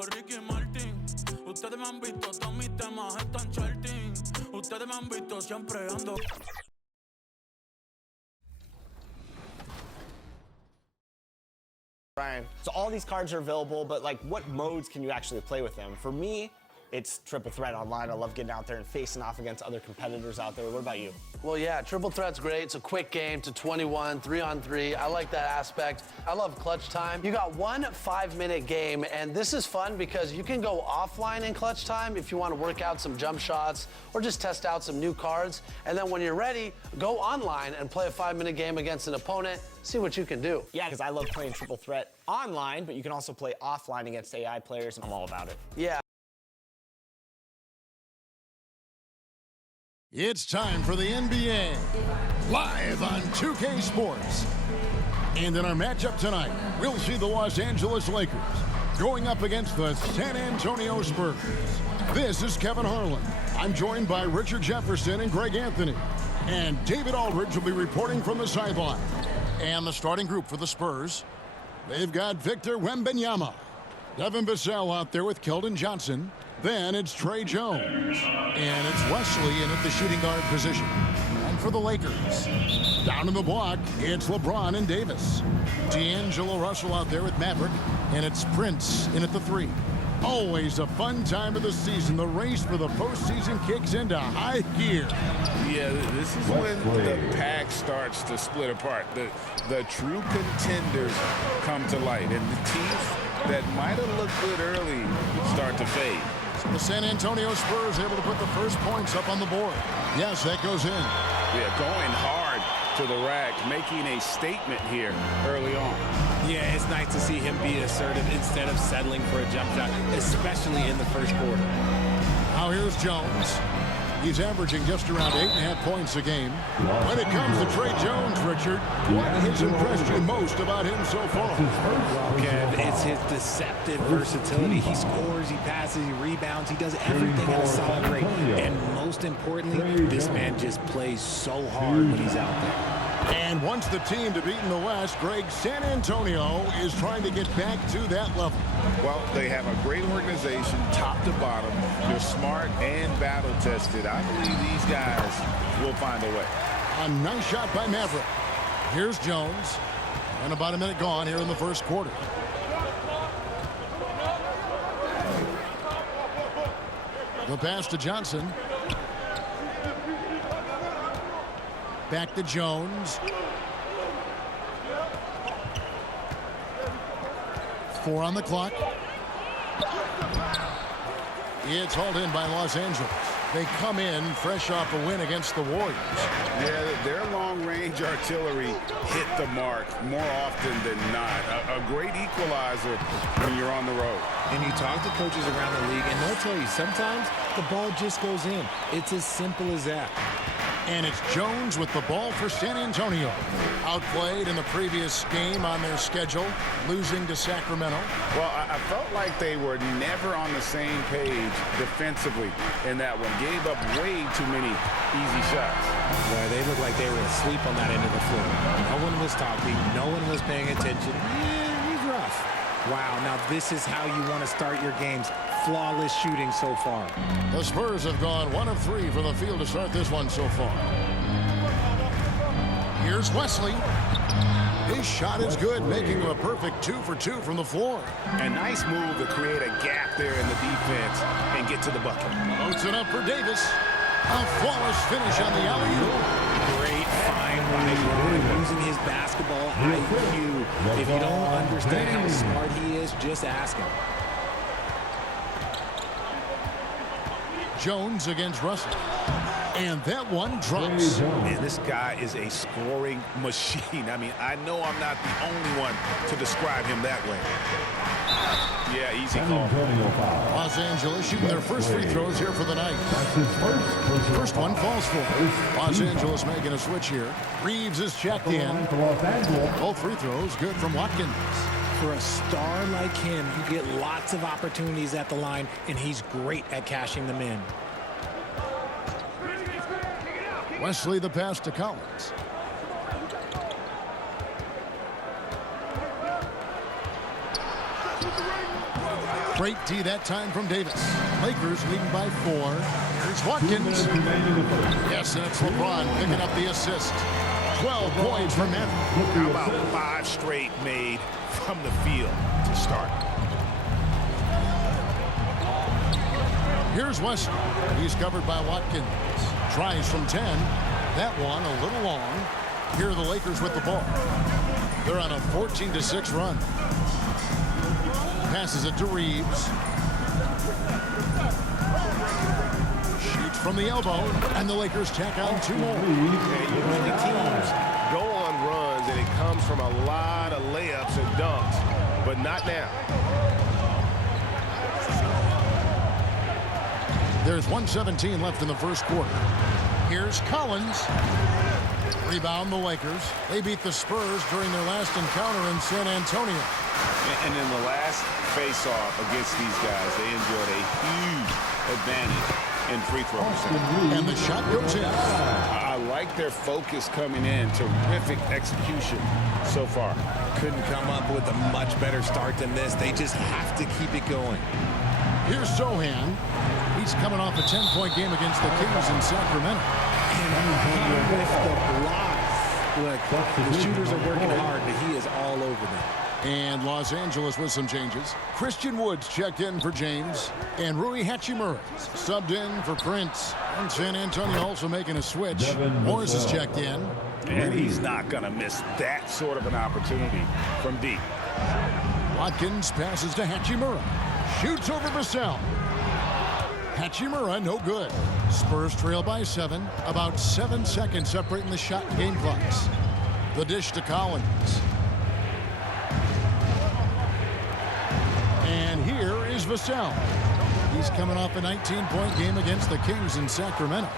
estilo Ricky Martin. Ustedes me han visto, todos mis temas están charting. Ustedes me han visto, siempre ando. Ryan, so all these cards are available, but like what modes can you actually play with them? For me, it's Triple Threat Online. I love getting out there and facing off against other competitors out there. What about you? Well, yeah, Triple Threat's great. It's a quick game to 21, 3-on-3. I like that aspect. I love clutch time. You got 1 5-minute game, and this is fun because you can go offline in clutch time if you want to work out some jump shots or just test out some new cards. And then when you're ready, go online and play a 5-minute game against an opponent. See what you can do. Yeah, because I love playing Triple Threat online, but you can also play offline against AI players, and I'm all about it. Yeah. It's time for the NBA, live on 2K Sports. And in our matchup tonight, we'll see the Los Angeles Lakers going up against the San Antonio Spurs. This is Kevin Harlan. I'm joined by Richard Jefferson and Greg Anthony. And David Aldridge will be reporting from the sideline. And the starting group for the Spurs, they've got Victor Wembanyama, Devin Vassell out there with Keldon Johnson. Then it's Trey Jones. And it's Wesley in at the shooting guard position. And for the Lakers, down in the block, it's LeBron and Davis. D'Angelo Russell out there with Maverick. And it's Prince in at the 3. Always a fun time of the season. The race for the postseason kicks into high gear. Yeah, this is when the pack starts to split apart. The true contenders come to light. And the teams that might have looked good early start to fade. The San Antonio Spurs able to put the first points up on the board. Yes, that goes in. Yeah, going hard to the rack, making a statement here early on. Yeah, it's nice to see him be assertive instead of settling for a jump shot, especially in the first quarter. Now here's Jones. He's averaging just around 8.5 points a game. When it comes to Trey Jones, Richard, what has impressed you most about him so far? Well, Kev, it's his deceptive versatility. He scores, he passes, he rebounds, he does everything at a solid rate. And most importantly, this man just plays so hard when he's out there. And once the team to beat in the West, Greg, San Antonio is trying to get back to that level. Well, they have a great organization, top to bottom. They're smart and battle-tested. I believe these guys will find a way. A nice shot by Maverick. Here's Jones. And about a minute gone here in the first quarter. The pass to Johnson. Back to Jones. 4 on the clock. It's hauled in by Los Angeles. They come in fresh off a win against the Warriors. Yeah, their long-range artillery hit the mark more often than not. A great equalizer when you're on the road. And you talk to coaches around the league, and they'll tell you sometimes the ball just goes in. It's as simple as that. And it's Jones with the ball for San Antonio. Outplayed in the previous game on their schedule, losing to Sacramento. Well, I felt like they were never on the same page defensively in that one. Gave up way too many easy shots. Well, they looked like they were asleep on that end of the floor. No one was talking. No one was paying attention. Yeah, he's rough. Wow, now this is how you want to start your games. Flawless shooting so far. The Spurs have gone 1 of 3 from the field to start this one so far. Here's Wesley. His shot is good, making him a perfect 2 for 2 from the floor. A nice move to create a gap there in the defense and get to the bucket. Loads it up for Davis. A flawless finish on the alley-oop. Great find by Ron, using his basketball IQ. If you don't understand how smart he is, just ask him. Jones against Russell. And that one drops. Man, this guy is a scoring machine. I mean, I know I'm not the only one to describe him that way. Yeah, easy call. Los Angeles shooting their first free throws here for the night. First one falls for. Los Angeles making a switch here. Reeves is checked in. Both free throws good from Watkins. For a star like him, you get lots of opportunities at the line, and he's great at cashing them in. Wesley the pass to Collins. Straight D that time from Davis. Lakers leading by 4. Here's Watkins. Yes, and it's LeBron picking up the assist. 12 points for Maverick. How about 5 straight made from the field to start? Here's West. He's covered by Watkins. Tries from 10. That one a little long. Here are the Lakers with the ball. They're on a 14-6 run. Passes it to Reeves. Shoots from the elbow, and the Lakers tack on 2 more. Yeah, usually teams go on runs, and it comes from a lot of layups and dunks, but not now. There's 1:17 left in the first quarter. Here's Collins. Rebound the Lakers. They beat the Spurs during their last encounter in San Antonio. And in the last face-off against these guys, they enjoyed a huge advantage in free throw percentage. And the shot goes in. I like their focus coming in. Terrific execution so far. Couldn't come up with a much better start than this. They just have to keep it going. Here's Sohan. He's coming off a 10-point game against the Kings in Sacramento. And with the blocks. Look, the shooters are working hard, but he is all over them. And Los Angeles with some changes. Christian Woods checked in for James. And Rui Hachimura subbed in for Prince. And San Antonio also making a switch. Morris is checked in. And he's not going to miss that sort of an opportunity from deep. Watkins passes to Hachimura. Shoots over Vassell. Hachimura, no good. Spurs trail by 7. About 7 seconds separating the shot and game clocks. The dish to Collins. And here is Vassell. He's coming off a 19-point game against the Kings in Sacramento.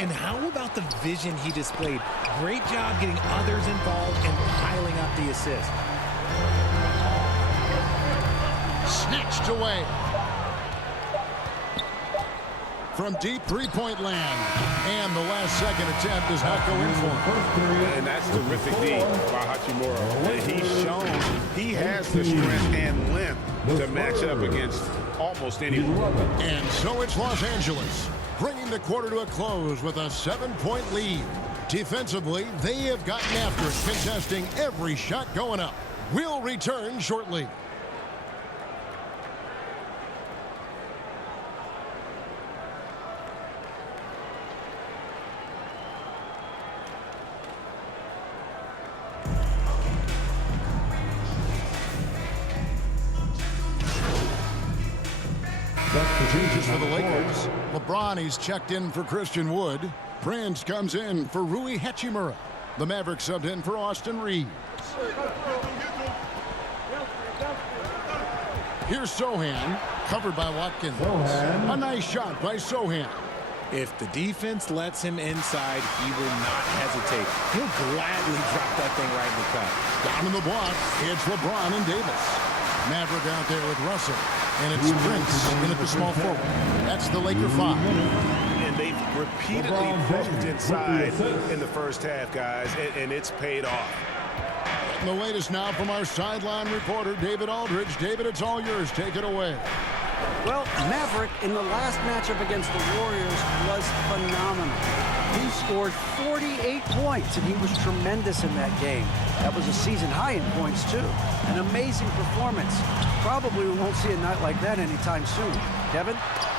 And how about the vision he displayed? Great job getting others involved and piling up the assist. Snatched away. From deep three-point land. And the last second attempt is not going for him. And that's terrific D by Hachimura. He's shown he has the strength and length to match up against almost anyone. And so it's Los Angeles, bringing the quarter to a close with a 7-point lead. Defensively, they have gotten after it, contesting every shot going up. We'll return shortly. Changes for the Lakers. LeBron, he's checked in for Christian Wood. Prince comes in for Rui Hachimura. The Mavericks subbed in for Austin Reeves. Here's Sohan, covered by Watkins. A nice shot by Sohan. If the defense lets him inside, he will not hesitate. He'll gladly drop that thing right in the cup. Down in the block, it's LeBron and Davis. Maverick out there with Russell. And it's Prince in at the small forward. That's the Laker 5. And they've repeatedly pushed inside in the first half, guys, and it's paid off. And the latest now from our sideline reporter, David Aldridge. David, it's all yours. Take it away. Well, Maverick in the last matchup against the Warriors was phenomenal. He scored 48 points, and he was tremendous in that game. That was a season high in points, too. An amazing performance. Probably we won't see a night like that anytime soon. Kevin?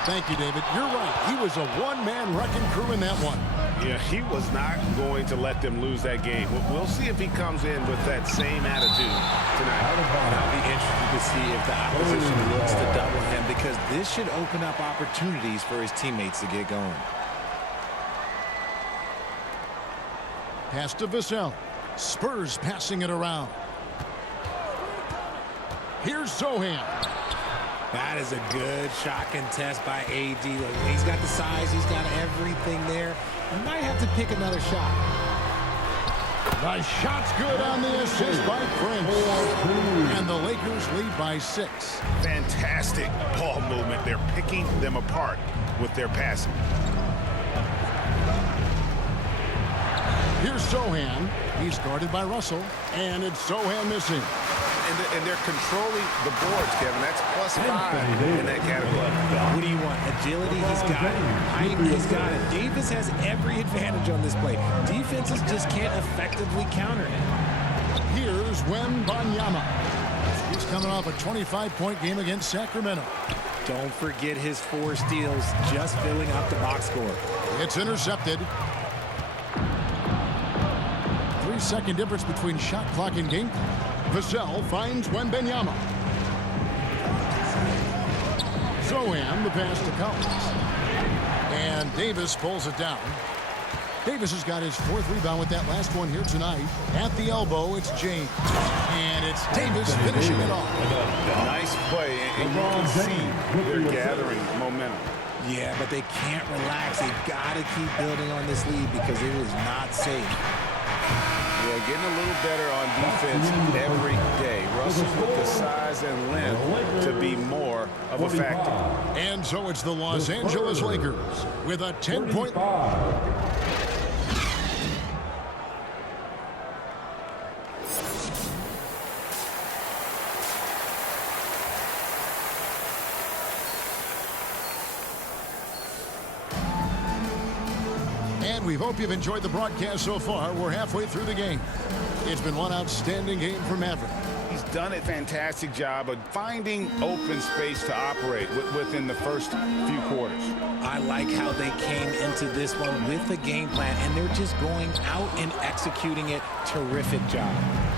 Thank you, David. You're right. He was a one-man wrecking crew in that one. Yeah, he was not going to let them lose that game. We'll see if he comes in with that same attitude tonight. I'll be interested to see if the opposition looks to double him, because this should open up opportunities for his teammates to get going. Pass to Vassell. Spurs passing it around. Here's Sohan. That is a good shot contest by AD. He's got the size. He's got everything there. He might have to pick another shot. The shot's good on the assist by Prince. And the Lakers lead by 6. Fantastic ball movement. They're picking them apart with their passing. Here's Sohan. He's guarded by Russell. And it's Sohan missing. and they're controlling the boards, Kevin. That's +5 in that category. What do you want? Agility, he's got it. Height, he's got it. Davis has every advantage on this play. Defenses just can't effectively counter him. Here's Wembanyama. He's coming off a 25-point game against Sacramento. Don't forget his 4 steals, just filling up the box score. It's intercepted. 3-second difference between shot clock and game clock. Vassell finds Wembanyama. Zohan, the pass to Collins. And Davis pulls it down. Davis has got his 4th rebound with that last one here tonight. At the elbow, it's James. And it's Davis finishing it off. Nice play, and you can see they're gathering momentum. Yeah, but they can't relax. They've got to keep building on this lead because it is not safe. Yeah, getting a little better on defense every day. Russell's with the size and length to be more of a factor. And so it's the Los Angeles Lakers with a 10-point. We hope you've enjoyed the broadcast so far. We're halfway through the game. It's been one outstanding game for Maverick. He's done a fantastic job of finding open space to operate within the first few quarters. I like how they came into this one with a game plan, and they're just going out and executing it. Terrific job.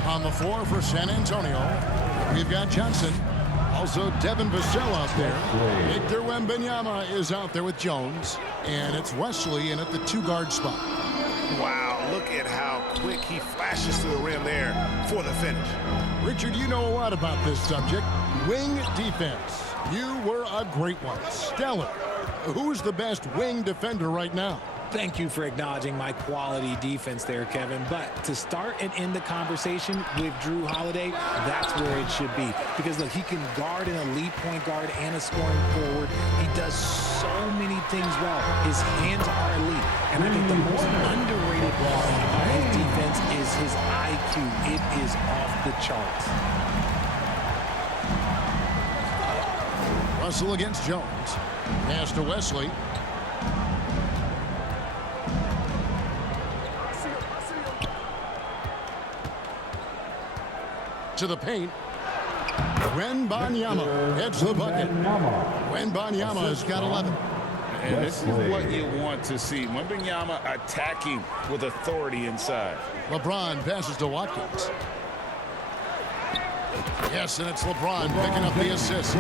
On the floor for San Antonio, we've got Johnson. Also, Devin Vassell out there. Victor Wembanyama is out there with Jones. And it's Wesley in at the 2-guard spot. Wow, look at how quick he flashes to the rim there for the finish. Richard, you know a lot about this subject. Wing defense. You were a great one. Stellar. Who's the best wing defender right now? Thank you for acknowledging my quality defense there, Kevin. But to start and end the conversation with Jrue Holiday, that's where it should be. Because, look, he can guard an elite point guard and a scoring forward. He does so many things well. His hands are elite. And I think the most underrated quality of his defense is his IQ. It is off the charts. Russell against Jones. Pass to Wesley. To the paint. Wembanyama heads the bucket. Wembanyama has got 11. And this is what you want to see. Wembanyama attacking with authority inside. LeBron passes to Watkins. Yes, and it's LeBron picking up the assist.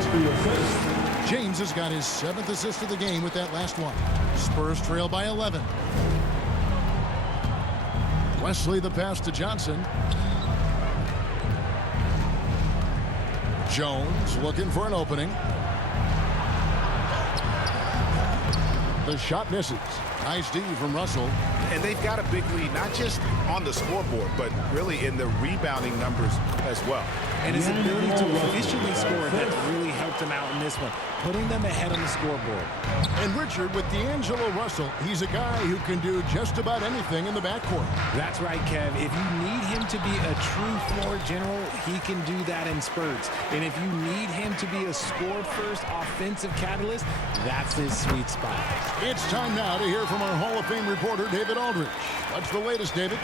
James has got his 7th assist of the game with that last one. Spurs trail by 11. Wesley the pass to Johnson. Jones looking for an opening. The shot misses. Nice D from Russell. And they've got a big lead, not just on the scoreboard, but really in the rebounding numbers as well. And his ability to efficiently score has really helped him out in this one, putting them ahead on the scoreboard. And Richard, with D'Angelo Russell, he's a guy who can do just about anything in the backcourt. That's right, Kev. If you need him to be a true floor general, he can do that in spurts. And if you need him to be a score-first offensive catalyst, that's his sweet spot. It's time now to hear from our Hall of Fame reporter, David Aldridge. What's the latest, David?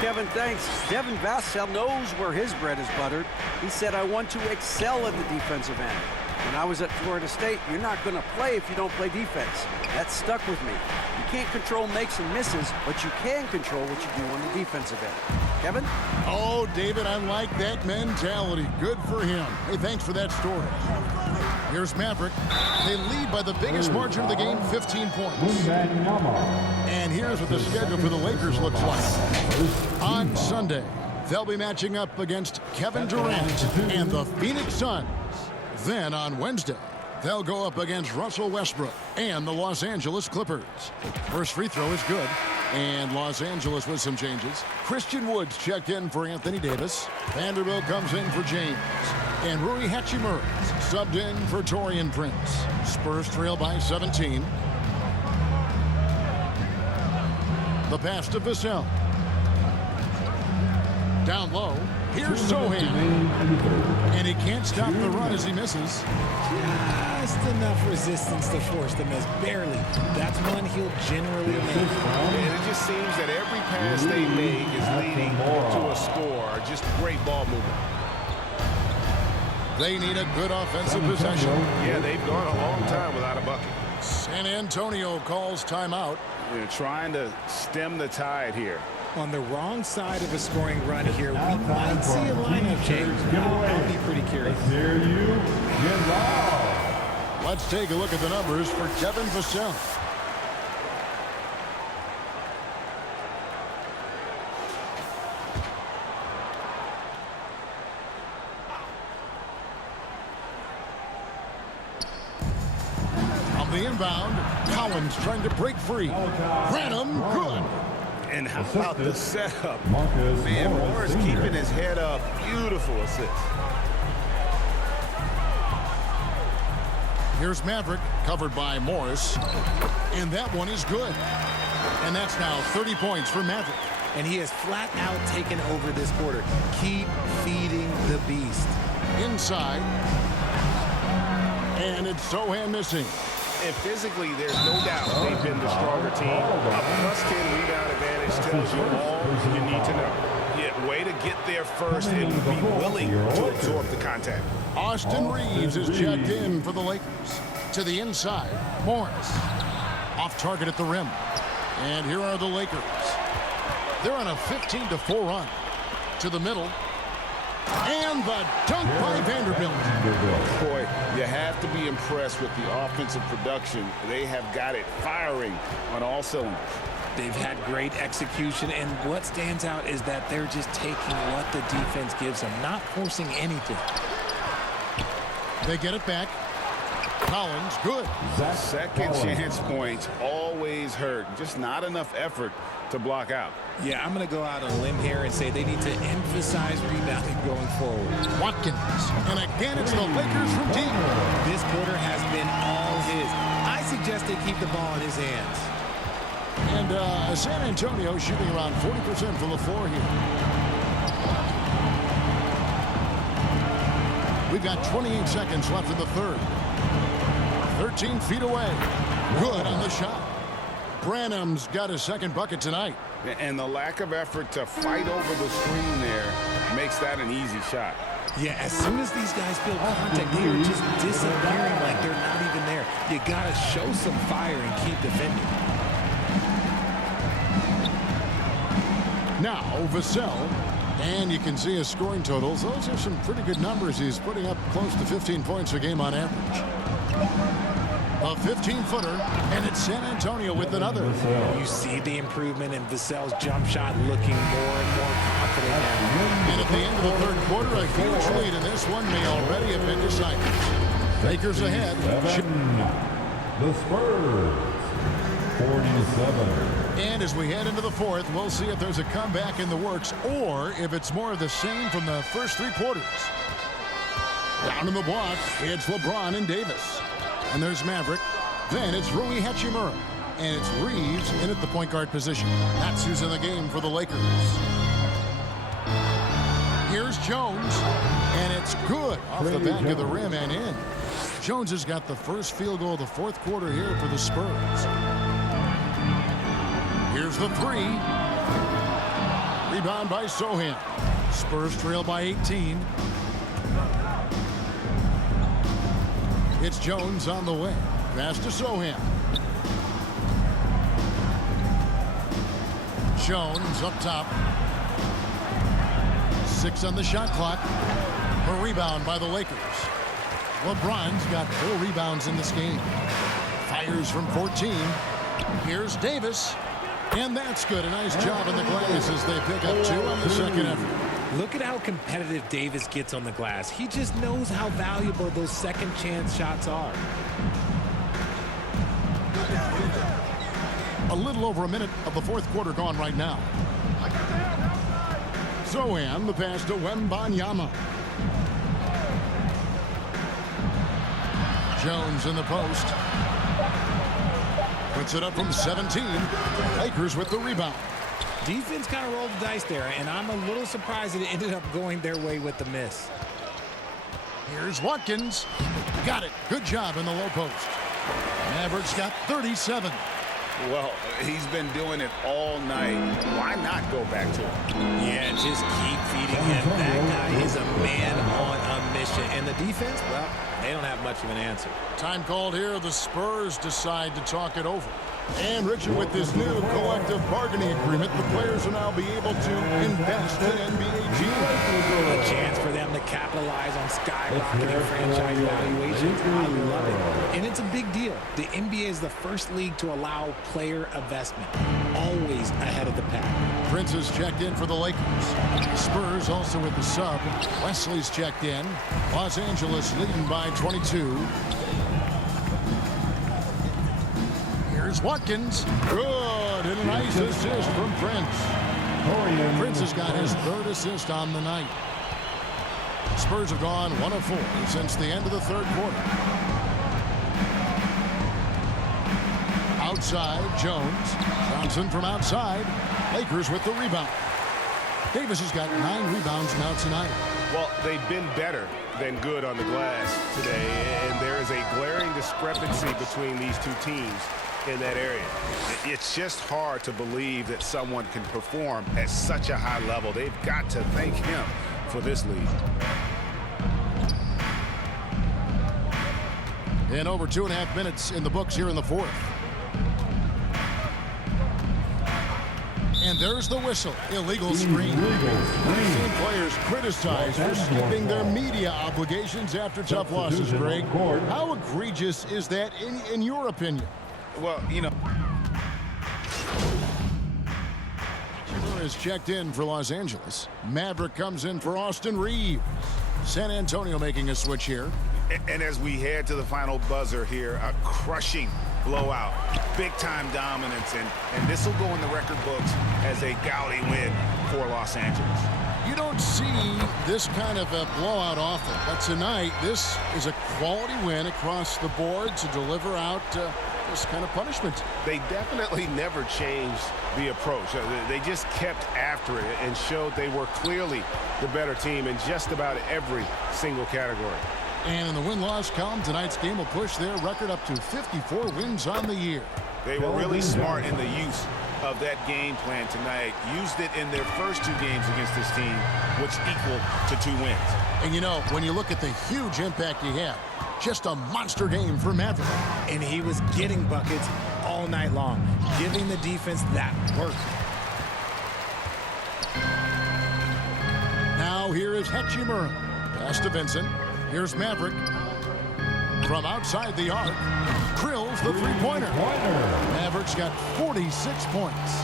Kevin, thanks. Devin Vassell knows where his bread is buttered. He said, I want to excel at the defensive end. When I was at Florida State, you're not going to play if you don't play defense. That stuck with me. You can't control makes and misses, but you can control what you do on the defensive end. Kevin? Oh, David, I like that mentality. Good for him. Hey, thanks for that story. Here's Maverick. They lead by the biggest margin of the game, 15 points. And here's what the schedule for the Lakers looks like. On Sunday, they'll be matching up against Kevin Durant and the Phoenix Suns. Then on Wednesday, they'll go up against Russell Westbrook and the Los Angeles Clippers. First free throw is good. And Los Angeles with some changes. Christian Woods checked in for Anthony Davis. Vanderbilt comes in for James. And Rui Hachimura subbed in for Taurean Prince. Spurs trail by 17. The pass to Vassell. Down low. Here's Sohan. And he can't stop the run as he misses. Just enough resistance to force the miss. Barely. That's one he'll generally make. And it just seems that every pass they make is leading to a score. Just great ball movement. They need a good offensive possession. Yeah, they've gone a long time without a bucket. San Antonio calls timeout. They're trying to stem the tide here. On the wrong side of a scoring run here, we might see a lineup change. I'll be pretty curious. Let's take a look at the numbers for Devin Vassell. On the inbound, Collins trying to break free. Branham, good. And how about the setup? Man, Morris keeping his head up. Beautiful assist. Here's Maverick, covered by Morris. And that one is good. And that's now 30 points for Maverick. And he has flat out taken over this quarter. Keep feeding the beast. Inside. And it's Sohan missing. And physically, there's no doubt they've been the stronger team. A +10 rebound advantage tells you all you need to know. Yeah, way to get there first and be willing to absorb the contact. Austin Reeves is checked in for the Lakers. To the inside, Morris. Off target at the rim. And here are the Lakers. They're on a 15-4 run. To the middle. And the dunk by Vanderbilt. Boy, you have to be impressed with the offensive production. They have got it firing on all cylinders. They've had great execution, and what stands out is that they're just taking what the defense gives them, not forcing anything. They get it back. Collins, good. Second chance points always hurt. Just not enough effort to block out. Yeah, I'm going to go out on a limb here and say they need to emphasize rebounding going forward. Watkins. And again, it's the Lakers from deep. This quarter has been all his. I suggest they keep the ball in his hands. And San Antonio shooting around 40% from the floor here. We've got 28 seconds left in the third. 13 feet away. Good on the shot. Branham's got his second bucket tonight. And the lack of effort to fight over the screen there makes that an easy shot. Yeah, as soon as these guys feel contact, they are just disappearing like they're not even there. You got to show some fire and keep defending. Now, Vassell. And you can see his scoring totals. Those are some pretty good numbers. He's putting up close to 15 points a game on average. A 15-footer, and it's San Antonio with another. You see the improvement in Vassell's jump shot, looking more and more confident now. And at the end of the third quarter, a huge lead in this one may already have been decided. Lakers ahead. The Spurs, 47. And as we head into the fourth, we'll see if there's a comeback in the works or if it's more of the same from the first three quarters. Down in the block, it's LeBron and Davis. And there's Maverick. Then it's Rui Hachimura. And it's Reeves in at the point guard position. That's who's in the game for the Lakers. Here's Jones. And it's good off the back of the rim and in. Jones has got the first field goal of the fourth quarter here for the Spurs. Here's the three. Rebound by Sohan. Spurs trail by 18. It's Jones on the way. Pass to Sohan. Jones up top. 6 on the shot clock. A rebound by the Lakers. LeBron's got 4 rebounds in this game. Fires from 14. Here's Davis. And that's good. A nice job in the glass as they pick up 2 on the second effort. Look at how competitive Davis gets on the glass. He just knows how valuable those second chance shots are. A little over a minute of the fourth quarter gone right now. Sohan, the pass to Wembanyama. Jones in the post. Puts it up from 17. Lakers with the rebound. Defense kind of rolled the dice there, and I'm a little surprised that it ended up going their way with the miss. Here's Watkins. Got it. Good job in the low post. Mavericks got 37. Well, he's been doing it all night. Why not go back to him? Yeah, just keep feeding him. That guy is a man on a mission. And the defense, well, they don't have much of an answer. Time called here. The Spurs decide to talk it over. And Richard, with this new collective bargaining agreement, the players will now be able to invest in NBA teams. A chance for them to capitalize on skyrocketing franchise valuations. I love it. And it's a big deal. The NBA is the first league to allow player investment. Always ahead of the pack. Prince has checked in for the Lakers. Spurs also with the sub. Wesley's checked in. Los Angeles leading by 22. Here's Watkins. Good. And a nice assist from Prince. Prince has got his third assist on the night. Spurs have gone 1 of 4 since the end of the third quarter. Outside, Jones. Johnson from outside. Lakers with the rebound. Davis has got 9 rebounds now tonight. Well, they've been better than good on the glass today, and there is a glaring discrepancy between these two teams in that area. It's just hard to believe that someone can perform at such a high level. They've got to thank him for this lead. And over 2.5 minutes in the books here in the fourth. And there's the whistle. Illegal screen. We've seen players criticized for skipping their media obligations after tough losses, Greg. How egregious is that in your opinion? Well, you know, Schiller is checked in for Los Angeles. Maverick comes in for Austin Reeves. San Antonio making a switch here. and as we head to the final buzzer here, a crushing blowout, big-time dominance, and this will go in the record books as a gaudy win for Los Angeles. You don't see this kind of a blowout often, but tonight this is a quality win across the board to deliver out this kind of punishment. They definitely never changed the approach. They just kept after it and showed they were clearly the better team in just about every single category. And in the win-loss column, tonight's game will push their record up to 54 wins on the year. They were really smart in the use of that game plan tonight. Used it in their first 2 games against this team, which equal to 2 wins. And you know, when you look at the huge impact he had, just a monster game for Maverick. And he was getting buckets all night long, giving the defense that work. Now here is Hachimura. Pass to Vincent. Here's Maverick. From outside the arc, drills the three-pointer. Mavericks got 46 points.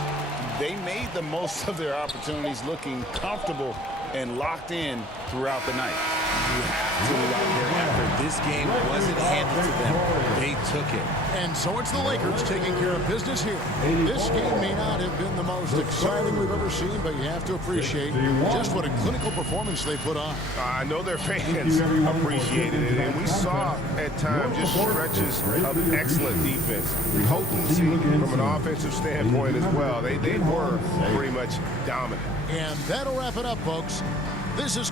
They made the most of their opportunities, looking comfortable and locked in throughout the night. You have to love their effort. This game wasn't handed to them. They took it. And so it's the Lakers taking care of business here. This game may not have been the most exciting we've ever seen, but you have to appreciate just what a clinical performance they put on. I know their fans appreciated it, and we saw at times just stretches of excellent defense. Potency from an offensive standpoint as well. They were pretty much dominant. And that'll wrap it up, folks. This is...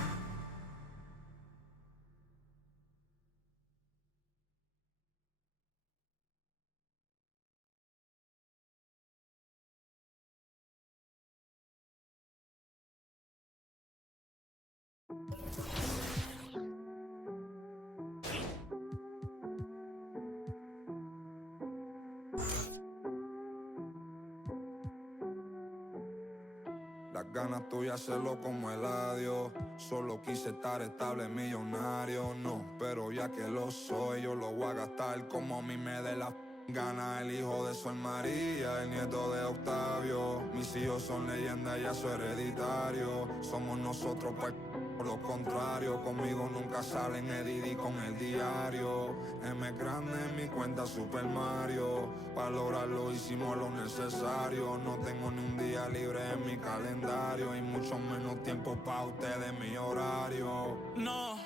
Las ganas tuyas hacerlo como el adiós. Solo quise estar estable, millonario, no. Pero ya que lo soy, yo lo voy a gastar como a mí me dé la gana. El hijo de Sol María, el nieto de Octavio. Mis hijos son leyendas, ya soy hereditario. Somos nosotros, pues, por lo contrario. Conmigo nunca salen Edidi con el diario. M grande en mi cuenta Super Mario. Para lograrlo hicimos lo necesario. No tengo ni un día libre en mi calendario. Y mucho menos tiempo para ustedes, mi horario. No,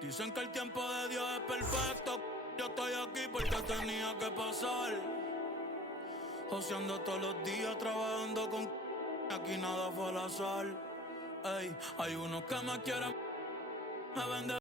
dicen que el tiempo de Dios es perfecto. Yo estoy aquí porque tenía que pasar. Joseando todos los días, trabajando con Aquí nada fue al azar. Ey, hay unos que me quieren, me venden.